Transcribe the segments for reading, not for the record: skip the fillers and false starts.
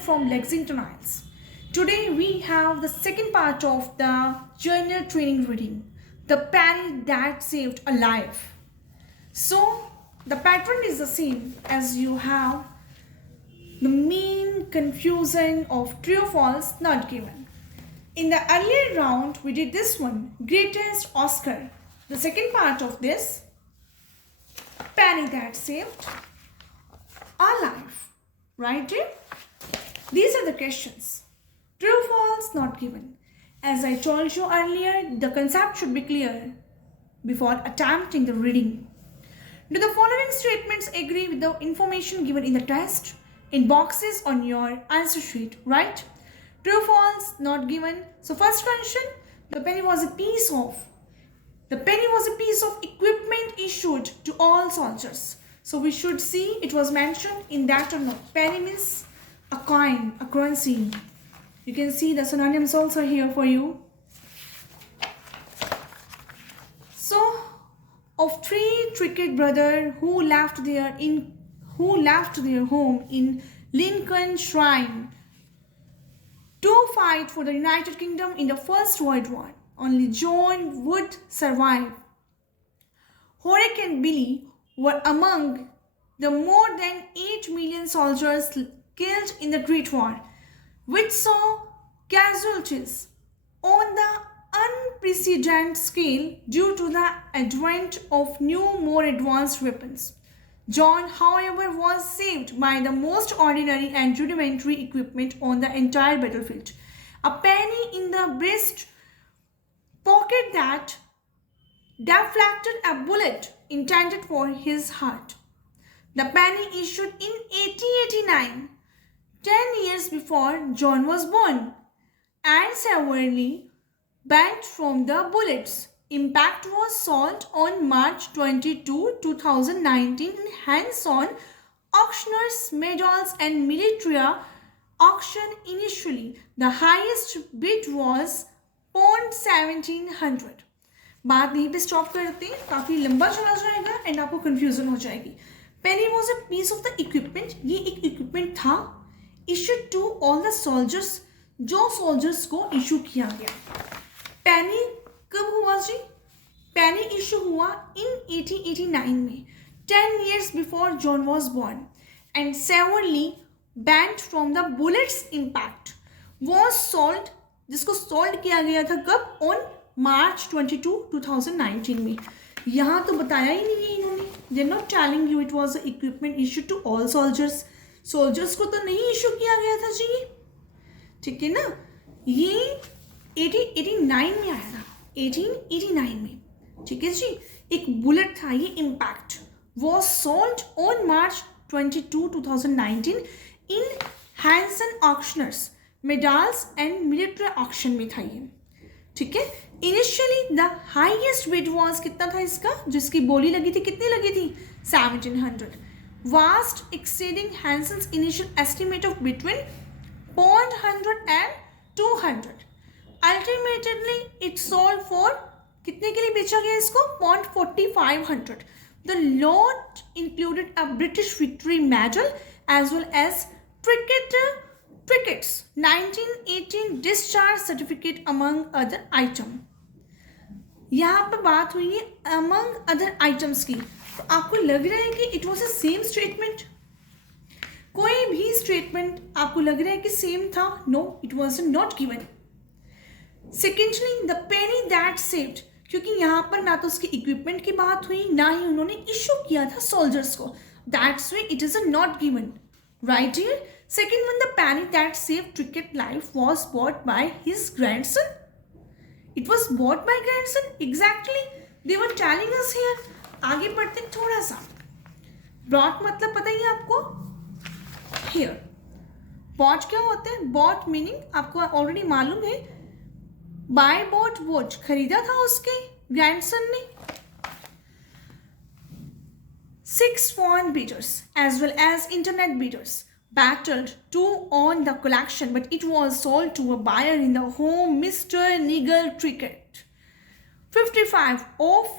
from Lexington IELTS. Today we have the second part of the journal training reading, The Penny That Saved a Life. So the pattern is the same as you have the main confusion of true false not given. In the earlier round we did this one, greatest Oscar. The second part of this, penny that saved a life. Right dear? These are the questions. True, false, not given. As I told you earlier, the concept should be clear before attempting the reading. Do the following statements agree with the information given in the test? In boxes on your answer sheet, right? True, false, not given. So first question, the penny was a piece of equipment issued to all soldiers. So we should see it was mentioned in that or not. Penny means a coin, a currency. You can see the synonyms also here for you. So, of three Trickett brothers who left their home in Lincoln Shrine to fight for the United Kingdom in the First World War, only John would survive. Horrick and Billy were among the more than 8 million soldiers killed in the Great War, which saw casualties on the unprecedented scale due to the advent of new, more advanced weapons. John, however, was saved by the most ordinary and rudimentary equipment on the entire battlefield. A penny in the breast pocket that deflected a bullet intended for his heart. The penny issued in 1889, 10 years before John was born, and severely bent from the bullets. Impact was sold on March 22, 2019 in hands-on auctioneers, medals and military auction. Initially, the highest bid was £1700. बात यहीं पे stop करते हैं, काफ़ी लंबा चला जाएगा and आपको कंफ्यूजन हो जाएगी. Penny was a piece of the equipment. ये एक इक्विपमेंट था issued to all the soldiers, जो सोल्जर्स को इशू किया गया. पेनी कब हुआ जी? पेनी इशू हुआ इन 1889 में, 10 years before John was born, and severely banned from the bullet's impact was sold, जिसको सोल्ड किया गया था कब? ऑन मार्च 22, 2019 में. यहाँ तो बताया ही नहीं है इन्होंने. They not telling you it was equipment issue to all soldiers. Soldiers को तो नहीं इशू किया गया था जी, ठीक है ना. ये 1889 में आया था, 1889 में, ठीक है जी. एक बुलेट था, ये impact was sold on March 22, 2019 in Hanson auctioneers, medals and military auction में था ये, ठीक है. Initially the highest bid was कितना था इसका, जिसकी बोली लगी थी, कितनी लगी थी? 1700. Vast exceeding Hansons initial estimate of between 100 and 200. Ultimately it sold for, कितने के लिए बेचा गया इसको? 4500. The lot included a British Victory Medal as well as Trickett's 1918 discharge certificate among other item. यहाँ पर बात हुई है among other items की. तो आपको लग रहा है कि it was the same statement? कोई भी statement आपको लग रहा है कि सेम था? No, it was not given. Secondly, the penny that saved, क्योंकि यहाँ पर ना तो उसके इक्विपमेंट की बात हुई, ना ही उन्होंने इशू किया था सोल्जर्स को. That's why it is not given. Right here. Second one, the penny that saved Trickett's life was bought by his grandson. It was bought by grandson. Exactly. They were telling us here. आगे बढ़ते हैं थोड़ा सा. Bought मतलब पता ही है आपको? Here. Bought क्या होता है? Bought meaning आपको already मालूम है. Buy bought watch, खरीदा था उसके grandson ने. 6 foreign bidders as well as internet bidders battled to own the collection, but it was sold to a buyer in the home, Mr. Nigel Trickett, 55 of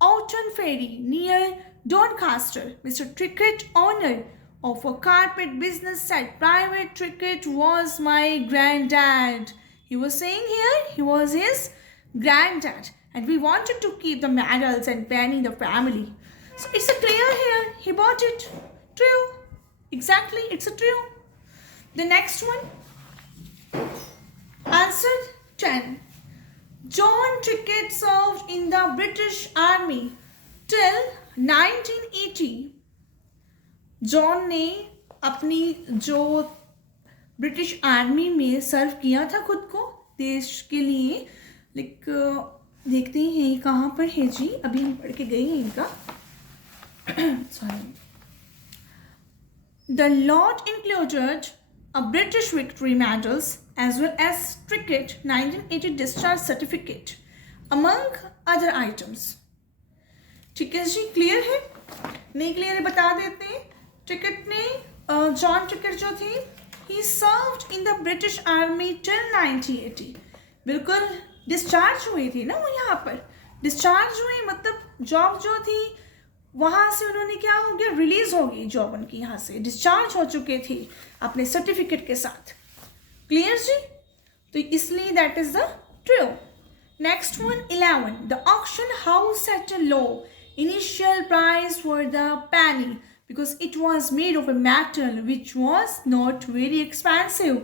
Aughton Ferry near Doncaster. Mr. Trickett owner of a carpet business set private cricket was my granddad. He was saying here he was his granddad, and we wanted to keep the medals and penny in the family. So it's a clear here. He bought it. True. Exactly. It's a true. The next one. Answer 10. John Trickett served in the British Army till 1980. John ने अपनी जो British army में सर्व किया था खुद को देश के लिए, लाइक देखते हैं ये कहाँ पर है जी, अभी हम पढ़ के गए हैं इनका. Sorry. The lot included a British victory medals as well as cricket 1980 discharge certificate among other items. ठीक है जी, क्लियर है? नहीं क्लियर है बता देते हैं. ट्रिकेट ने जॉन ट्रिकेट जो थी ही served in the British army till 1980. बिल्कुल डिस्चार्ज हुई थी ना वो, यहाँ पर डिस्चार्ज हुई मतलब जॉब जो थी वहाँ से उन्होंने क्या हो गया, रिलीज हो गई जॉब उनकी, यहाँ से डिस्चार्ज हो चुके थे अपने सर्टिफिकेट के साथ. क्लियर जी? तो इसलिए that is the true. Next one 11. The auction house set a low initial price for the penny because it was made of a metal which was not very expensive.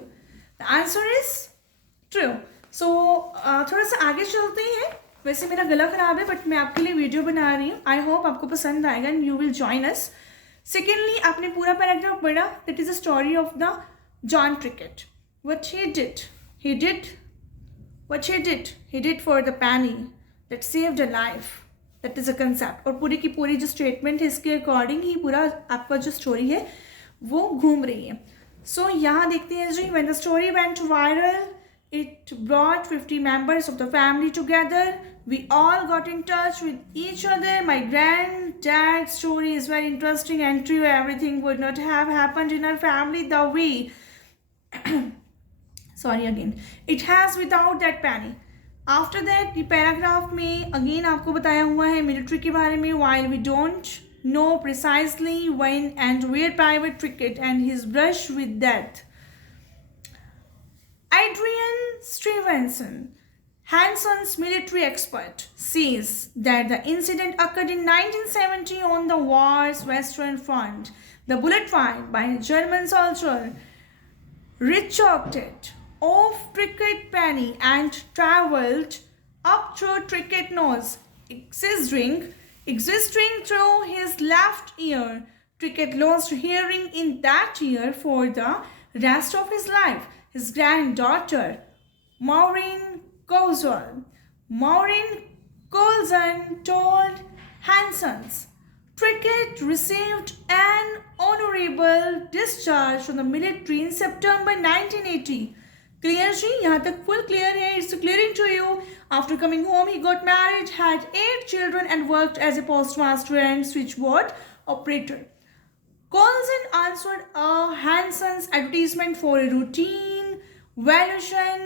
The answer is true. So थोड़ा सा आगे चलते हैं. वैसे मेरा गला खराब है बट मैं आपके लिए वीडियो बना रही हूँ. आई होप आपको पसंद आएगा and you will join us. Secondly आपने पूरा पैराग्राफ पढ़ा. That is the story of the John Trickett. What he did for the penny that saved a life. That is a concept. और पूरी की पूरी जो स्टेटमेंट है इसके अकॉर्डिंग ही पूरा आपका जो स्टोरी है वो घूम रही है. सो यहाँ देखते हैं जी. When the story went viral it brought 50 members of the family together. We all got in touch with each other. My granddad's story is very interesting and true. Everything would not have happened in our family the way sorry again it has without that penny. After that ये paragraph में again आपको बताया हुआ है military के बारे में. While we don't know precisely when and where Private Trickett and his brush with death. Adrian Stevenson, Hanson's military expert, says that the incident occurred in 1970 on the war's Western Front. The bullet fired by a German soldier ricocheted off Trickett penny and travelled up through Trickett nose, existing through his left ear. Trickett lost hearing in that ear for the rest of his life. His granddaughter, Maureen Coulson, told Hanson's, Trickett received an honorable discharge from the military in September 1980. Clear जी? यहाँ तक full clear है. It's clearing to you. After coming home, he got married, had 8 children, and worked as a postmaster and switchboard operator. Coulson answered a Hanson's advertisement for a routine valuation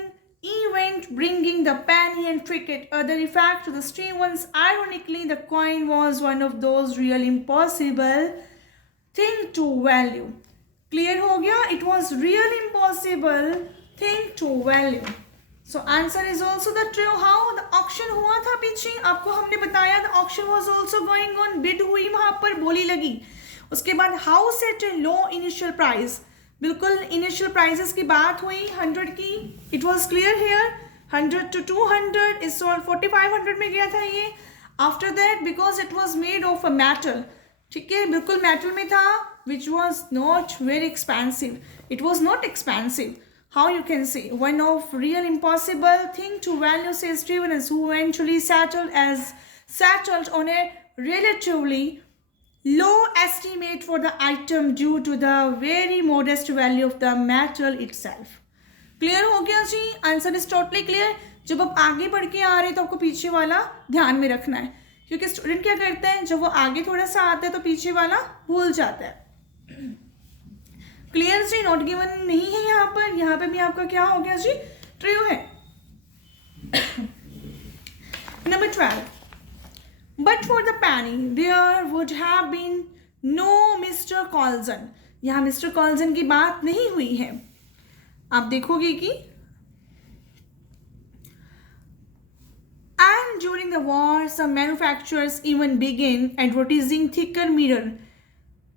event bringing the penny and Trickett. Other effect to the Stevens. Ironically, the coin was one of those real impossible thing to value. Clear हो गया? It was real impossible thing to value. So answer is also the true. How the auction हुआ था पीछे आपको हमने बताया. The auction was also going on. Bid हुई वहाँ पर, बोली लगी. उसके बाद how set a low initial price. बिल्कुल इनिशियल प्राइजेस की बात हुई 100 की. It was clear here 100 to 200 is sold 4500 में गया था ये. After that because it was made of a metal. ठीक है, बिल्कुल मेटल में था which was not very expensive. It was not expensive. How you can say one of real impossible thing to value, says Stevens, who eventually settled on a relatively low estimate for the item due to the very modest value of the metal itself. Clear हो गया जी? Answer is totally clear. जब आप आगे बढ़ के आ रहे हैं तो आपको पीछे वाला ध्यान में रखना है, क्योंकि स्टूडेंट क्या करते हैं जब वो आगे थोड़ा सा आता है तो पीछे वाला भूल जाता है. Clear ji? नॉट गिवन नहीं है यहाँ पर. यहाँ पे भी आपका क्या हो गया जी? ट्रू है. Number 12. But for the penny, there would have been no Mr. Coulson. यहाँ मिस्टर कॉल्सन की बात नहीं हुई है। आप देखोगे कि and during the war some manufacturers even began advertising thicker mirror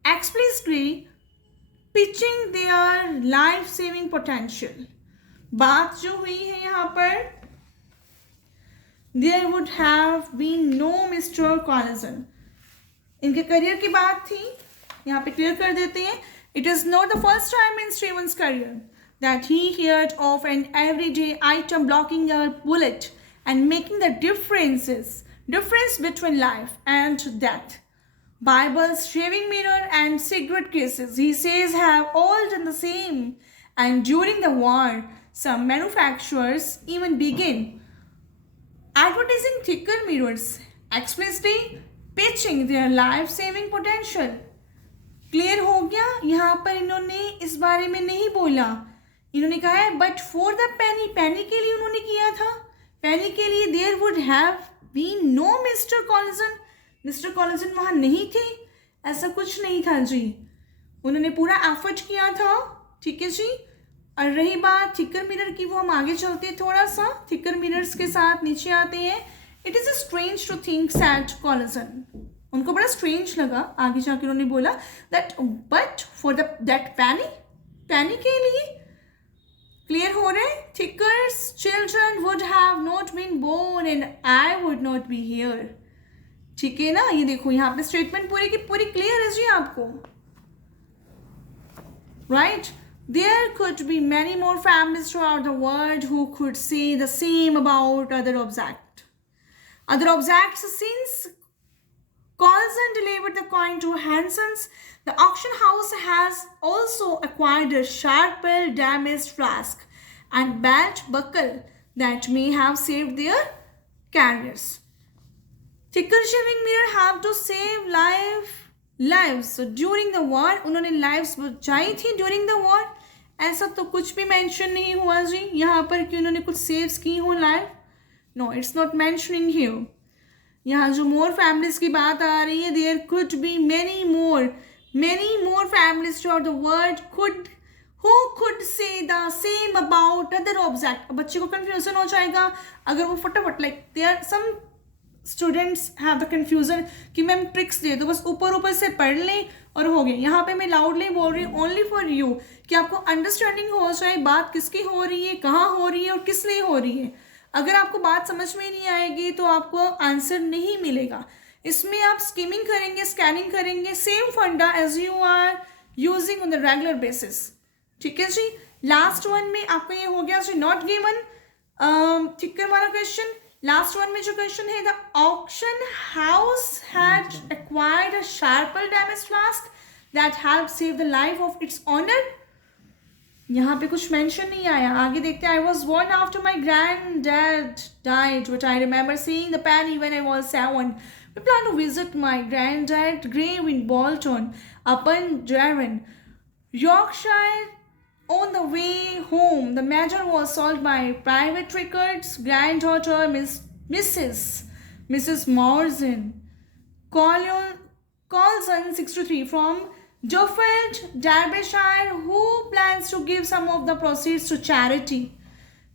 explicitly pitching their life saving potential। बात जो हुई है यहाँ पर there would have been no Mr. Collison, इनके करियर की बात थी, यहाँ पे क्लियर कर देते हैं। It is not the first time in Steven's career that he heard of an everyday item blocking a bullet and making the difference between life and death. Bibles, shaving mirror and cigarette cases, he says, have all done the same. And during the war, some manufacturers even began advertising thicker mirrors, explicitly pitching their life-saving potential. Clear हो गया? यहाँ पर इन्होंने इस बारे में नहीं बोला, इन्होंने कहा है but for the penny, penny के लिए उन्होंने किया था, पेनी के लिए there would have been no mister Coulson, mister Coulson वहाँ नहीं थे, ऐसा कुछ नहीं था जी, उन्होंने पूरा एफर्ट किया था, ठीक है जी। और रही बात थिकर मिरर की, वो हम आगे चलते हैं थोड़ा सा, थिकर मिरर्स के साथ नीचे आते हैं। It is a strange to think sad Coulson, उनको बड़ा स्ट्रेंज लगा, आगे जाकर उन्होंने बोला दैट बट फॉर दैट पैनी, पैनी के लिए क्लियर हो रहे हैं, Thicker's children would have not been born and I would not be here. ठीक है ना, ये देखो यहाँ पे स्टेटमेंट पूरी की पूरी क्लियर है जी आपको, right. There could be many more families throughout the world who could say the same about other objects. Other objects, since Colson delivered the coin to Hanson's, the auction house has also acquired a sharply damaged flask and belt buckle that may have saved their careers. Thicker shaving mirror have to save lives. So during the war, उन्होंने lives बचाई थी during the war, ऐसा तो कुछ भी mention नहीं हुआ जी यहाँ पर कि उन्होंने कुछ सेव्स की हो life, no it's not mentioning here. यहाँ जो मोर फैमिलीज की बात आ रही है, there could be many more families throughout the world who could say the same about other object. अब बच्चे को कंफ्यूजन हो जाएगा अगर वो फटाफट like there some students have the confusion कि मैम ट्रिक्स दे दो, बस ऊपर से पढ़ लें और हो गया। यहाँ पे मैं लाउडली बोल रही हूँ ओनली फॉर यू कि आपको अंडरस्टैंडिंग हो जाए बात किसकी हो रही है, कहाँ हो रही है और किस लिए हो रही है। अगर आपको बात समझ में नहीं आएगी तो आपको आंसर नहीं मिलेगा। इसमें आप स्किमिंग करेंगे, स्कैनिंग करेंगे, same funda as you are using on the regular basis. ठीक है जी। लास्ट वन में आपका ये हो गया जी नॉट गिवन, थिकर वाला क्वेश्चन। लास्ट वन में जो क्वेश्चन है, the auction house had acquired a shrapnel damage flask that help save the life of its owner. यहाँ पे कुछ मेंशन नहीं आया, आगे देखते हैं। I was born after my grand dad died but I remember seeing the penny when I was 7. We plan to visit my granddad's grave in Bolton upon Jarron, Yorkshire. On the way home, the matter was solved by private records. Granddaughter Mrs. Morrison Colson, 63, from Duffield, Derbyshire, who plans to give some of the proceeds to charity.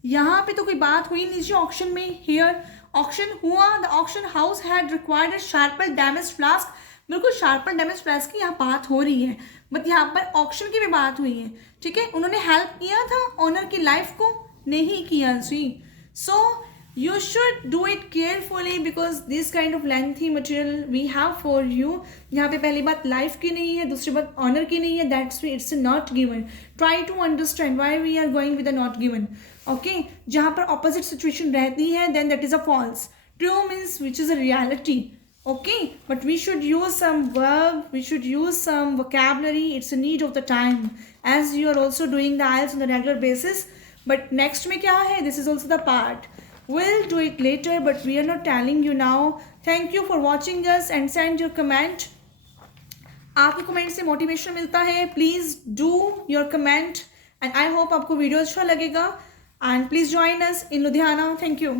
यहाँ पे तो कोई बात हुई नहीं जी auction में। Here auction हुआ, the auction house had required a shrapnel damage flask. बिल्कुल शार्पल डैमेज फ्लास्क की यहाँ बात हो रही है, बट यहाँ पर ऑक्शन की भी बात हुई है। ठीक है, उन्होंने हेल्प किया था ऑनर की लाइफ को, नहीं किया जी। So you should do it carefully because this kind of lengthy material we have for you. यहाँ पे पहली बात लाइफ की नहीं है, दूसरी बात ऑनर की नहीं है, that's we it's not given. Try to understand why we are going with a not given. Okay, जहाँ पर ऑपोजिट सिचुएशन रहती है then that is a false, true means which is a reality. Okay, but we should use some verb, we should use some vocabulary. It's a need of the time as you are also doing the IELTS on a regular basis. But next में क्या है, this is also the part. We'll do it later, but we are not telling you now. Thank you for watching us and send your comment. आपके comment से motivation मिलता है, please do your comment and I hope आपको video अच्छा लगेगा and please join us in Ludhiana. Thank you.